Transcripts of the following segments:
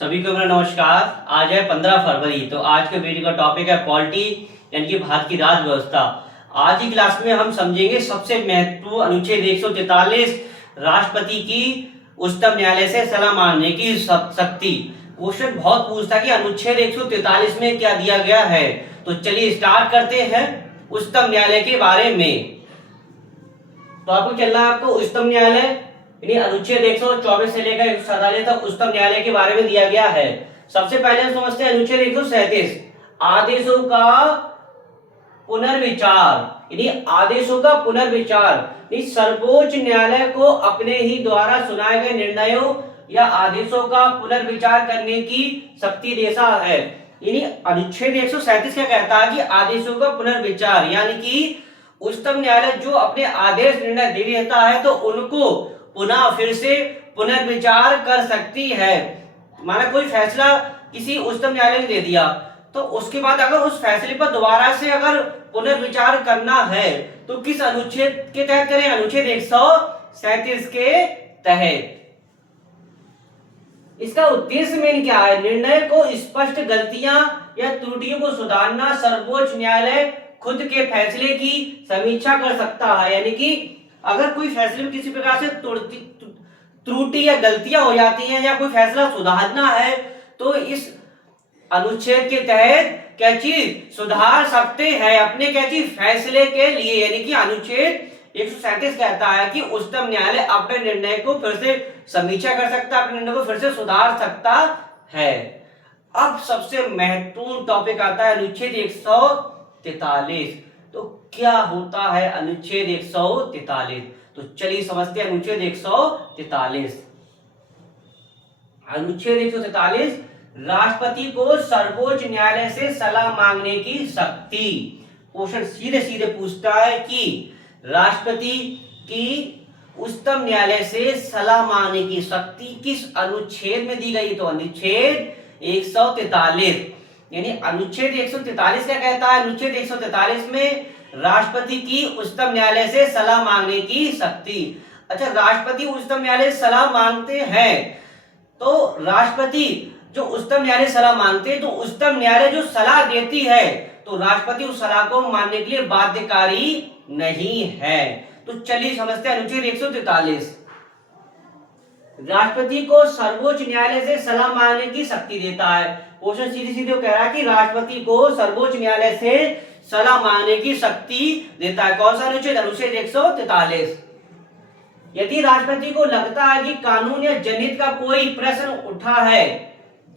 सभी को मेरा नमस्कार। आज है 15 फरवरी। तो आज के वीडियो का टॉपिक है पॉलिटी यानी कि भारत की राज व्यवस्था। आज की क्लास में हम समझेंगे सबसे महत्वपूर्ण अनुच्छेद 143 राष्ट्रपति की उच्चतम न्यायालय से सलाह मांगने की शक्ति। क्वेश्चन बहुत पूछता है कि अनुच्छेद 143 में क्या दिया गया है। तो चलिए स्टार्ट करते हैं उच्चतम न्यायालय के बारे में। तो आपको चलना है आपको उच्चतम न्यायालय अनुच्छेद 124 से लेकर 147 तक उच्चतम न्यायालय के बारे में दिया गया है। सबसे पहले हम समझते हैं अनुच्छेद 137 आदेशों का पुनर्विचार। आदेशों का पुनर्विचार सर्वोच्च न्यायालय को अपने ही द्वारा सुनाए गए निर्णयों या आदेशों का पुनर्विचार करने की शक्ति देता है। अनुच्छेद 137 क्या कहता है कि आदेशों का पुनर्विचार यानी कि उच्चतम न्यायालय जो अपने आदेश निर्णय दे देता है तो उनको पुनः फिर से पुनर्विचार कर सकती है। माना कोई फैसला किसी उच्चतम न्यायालय ने दे दिया तो उसके बाद अगर उस फैसले पर दोबारा से अगर पुनर्विचार करना है तो किस अनुच्छेद के तहत करें? अनुच्छेद 137 के तहत। इसका उद्देश्य मेन क्या है? निर्णय को स्पष्ट गलतियां या त्रुटियों को सुधारना। सर्वोच्च न्यायालय खुद के फैसले की समीक्षा कर सकता है। यानी कि अगर कोई फैसले में किसी प्रकार से त्रुटि या गलतियां हो जाती हैं या कोई फैसला सुधारना है तो इस अनुच्छेद के तहत क्या चीज सुधार सकते हैं अपने क्या चीज फैसले के लिए। यानी कि अनुच्छेद 137 कहता है कि उच्चतम न्यायालय अपने निर्णय को फिर से समीक्षा कर सकता है, अपने निर्णय को फिर से सुधार सकता है। अब सबसे महत्वपूर्ण टॉपिक आता है अनुच्छेद 143। तो क्या होता है अनुच्छेद 143? तो चलिए समझते हैं अनुच्छेद 143। अनुच्छेद 143 राष्ट्रपति को सर्वोच्च न्यायालय से सलाह मांगने की शक्ति। क्वेश्चन सीधे सीधे पूछता है कि राष्ट्रपति की उच्चतम न्यायालय से सलाह मांगने की शक्ति किस अनुच्छेद में दी गई? तो अनुच्छेद 143। यानी अनुच्छेद 143 क्या कहता है? अनुच्छेद 143 में राष्ट्रपति की उच्चतम न्यायालय से सलाह मांगने की शक्ति। अच्छा, राष्ट्रपति उच्चतम न्यायालय से सलाह मांगते हैं तो राष्ट्रपति जो उच्चतम न्यायालय सलाह मांगते हैं तो उच्चतम न्यायालय जो सलाह देती है तो राष्ट्रपति उस सलाह को मानने के लिए बाध्यकारी नहीं है। तो चलिए समझते हैं अनुच्छेद 143 राष्ट्रपति को सर्वोच्च न्यायालय से सलाह मांगने की शक्ति देता है। क्वेश्चन सीधे सीधे कह रहा है कि राष्ट्रपति को सर्वोच्च न्यायालय से सलाह मांगने की शक्ति देता है। कौन सा अनुच्छेद? अनुच्छेद 143। यदि राष्ट्रपति को लगता है कि कानून या जनहित का कोई प्रश्न उठा है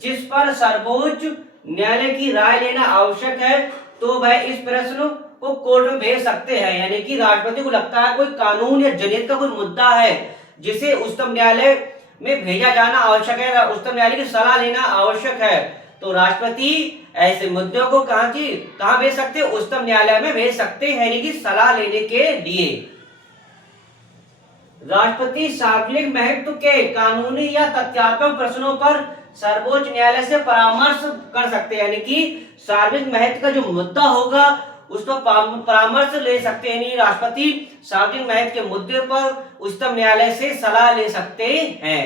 जिस पर सर्वोच्च न्यायालय की राय लेना आवश्यक है तो वह इस प्रश्न को कोर्ट में भेज सकते हैं। यानी कि राष्ट्रपति को लगता है कोई कानून या जनहित का कोई मुद्दा है जिसे उच्चतम न्यायालय में भेजा जाना आवश्यक है, उच्चतम न्यायालय की सलाह लेना आवश्यक है तो राष्ट्रपति ऐसे मुद्दों को कहां भेज सकते हैं? उच्चतम न्यायालय में भेज सकते हैं, यानी कि सलाह लेने के लिए। राष्ट्रपति सार्वजनिक महत्व के कानूनी या तथ्यात्मक प्रश्नों पर सर्वोच्च न्यायालय से परामर्श कर सकते हैं। यानी कि सार्वजनिक महत्व का जो मुद्दा होगा उस पर परामर्श ले सकते हैं। यानी राष्ट्रपति सार्वजनिक महत्व के मुद्दे पर उच्चतम न्यायालय से सलाह ले सकते हैं।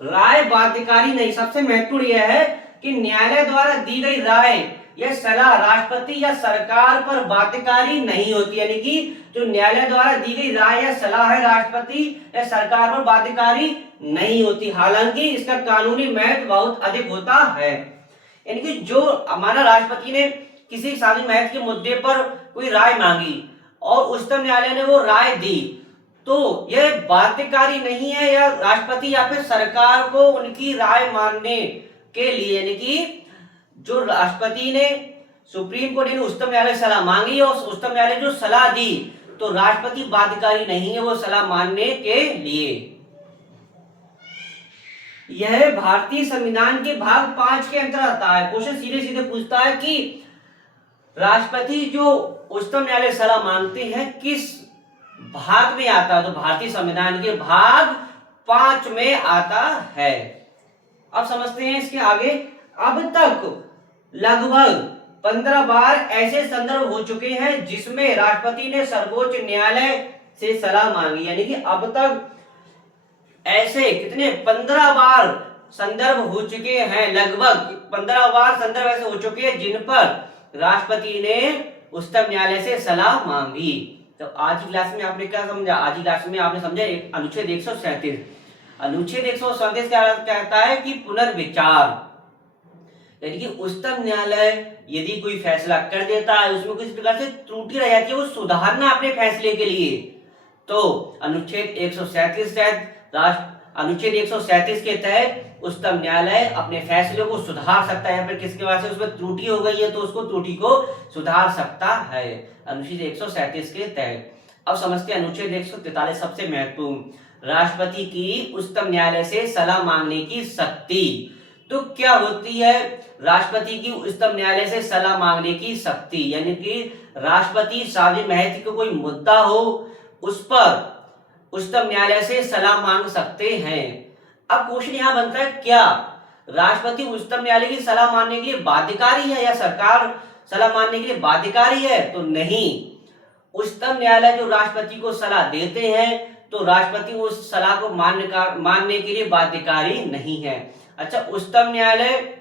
राय बाध्यकारी नहीं। सबसे महत्वपूर्ण यह है कि न्यायालय द्वारा दी गई राय या सलाह राष्ट्रपति या सरकार पर बाध्यकारी नहीं होती। यानी कि जो न्यायालय द्वारा दी गई राय या सलाह है राष्ट्रपति या सरकार पर बाध्यकारी नहीं होती, हालांकि इसका कानूनी महत्व बहुत अधिक होता है। यानी कि जो हमारा राष्ट्रपति ने किसी सार्वजनिक महत्व के मुद्दे पर कोई राय मांगी और उच्चतम न्यायालय ने वो राय दी तो यह बाध्यकारी नहीं है या राष्ट्रपति या फिर सरकार को उनकी राय मानने के लिए। यानी कि जो राष्ट्रपति ने सुप्रीम कोर्ट ने उच्चतम न्यायालय से सलाह मांगी और उच्चतम न्यायालय जो सलाह दी तो राष्ट्रपति बाध्यकारी नहीं है वो सलाह मानने के लिए। यह भारतीय संविधान के भाग 5 के अंतर्गत आता है। क्वेश्चन सीधे सीधे पूछता है कि राष्ट्रपति जो उच्चतम न्यायालय सलाह मांगते हैं किस भाग में आता है? तो भारतीय संविधान के भाग 5 में आता है। अब समझते हैं इसके आगे। अब तक लगभग 15 बार ऐसे संदर्भ हो चुके हैं जिसमें राष्ट्रपति ने सर्वोच्च न्यायालय से सलाह मांगी। यानी कि अब तक ऐसे कितने 15 बार संदर्भ हो चुके हैं, लगभग 15 बार संदर्भ ऐसे हो चुके हैं जिन पर राष्ट्रपति ने उच्चतम न्यायालय से सलाह मांगी। तो आज की क्लास में आपने क्या समझा? आज की क्लास में आपने समझा अनुच्छेद 137। अनुच्छेद 137 क्या कहता है कि पुनर्विचार, यानी कि उच्चतम न्यायालय यदि कोई फैसला कर देता है, उसमें किसी प्रकार से त्रुटि रह जाती है, वो सुधारना अपने फैसले के लिए, तो अनुच्छेद 137 अनुच्छेद 137 के तहत उच्चतम न्यायालय अपने फैसले को सुधार सकता है, या फिर किसके वजह से उसमें त्रुटि हो गई है तो उसको त्रुटि को सुधार सकता है अनुच्छेद 137 के तहत। अब समझते हैं अनुच्छेद 143, सबसे महत्वपूर्ण, राष्ट्रपति की उच्चतम न्यायालय से सलाह मांगने की शक्ति। तो क्या होती है राष्ट्रपति की उच्चतम न्यायालय से सलाह मांगने की शक्ति? यानी कि राष्ट्रपति सार्वजनिक महत्व का कोई मुद्दा हो, उस पर उच्चतम न्यायालय से सलाह मांग सकते हैं। अब क्वेश्चन यहां बनता है, क्या राष्ट्रपति उच्चतम न्यायालय की सलाह मानने के लिए बाध्यकारी है, या सरकार सलाह मानने के लिए बाध्यकारी है? तो नहीं, उच्चतम न्यायालय जो राष्ट्रपति को सलाह देते हैं तो राष्ट्रपति उस सलाह को मानने के लिए बाध्यकारी नहीं है। अच्छा, उच्चतम न्यायालय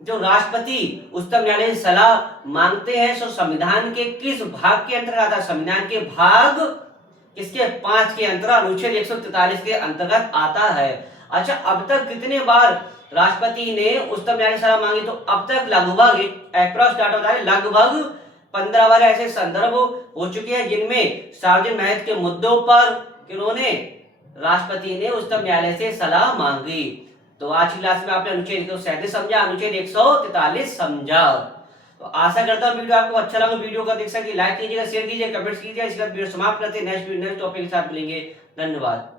जो राष्ट्रपति उच्चतम न्यायालय से सलाह मांगते हैं तो संविधान के किस भाग के अंतर्गत आता है? संविधान के भाग किसके? 5 के अंतर्गत, अनुच्छेद 143 के अंतर्गत आता है। अच्छा, अब तक कितने बार राष्ट्रपति ने उच्चतम न्यायालय से सलाह मांगी? तो अब तक लगभग अप्रॉक्स डाटा बता रहे लगभग 15 बार ऐसे संदर्भ हो चुके हैं जिनमें सार्वजनिक महत्व के मुद्दों पर किन्होंने, राष्ट्रपति ने उच्चतम न्यायालय से सलाह मांगी। तो आज की क्लास में आपने अनुच्छेद 137 समझा, अनुच्छेद 143 समझा। तो आशा करता हूँ वीडियो आपको अच्छा लगा। वीडियो को देख सकते लाइक कीजिएगा, शेयर कीजिए, कमेंट्स कीजिए। इसके बाद वीडियो समाप्त करते हैं, नेक्स्ट टॉपिक के साथ मिलेंगे। धन्यवाद।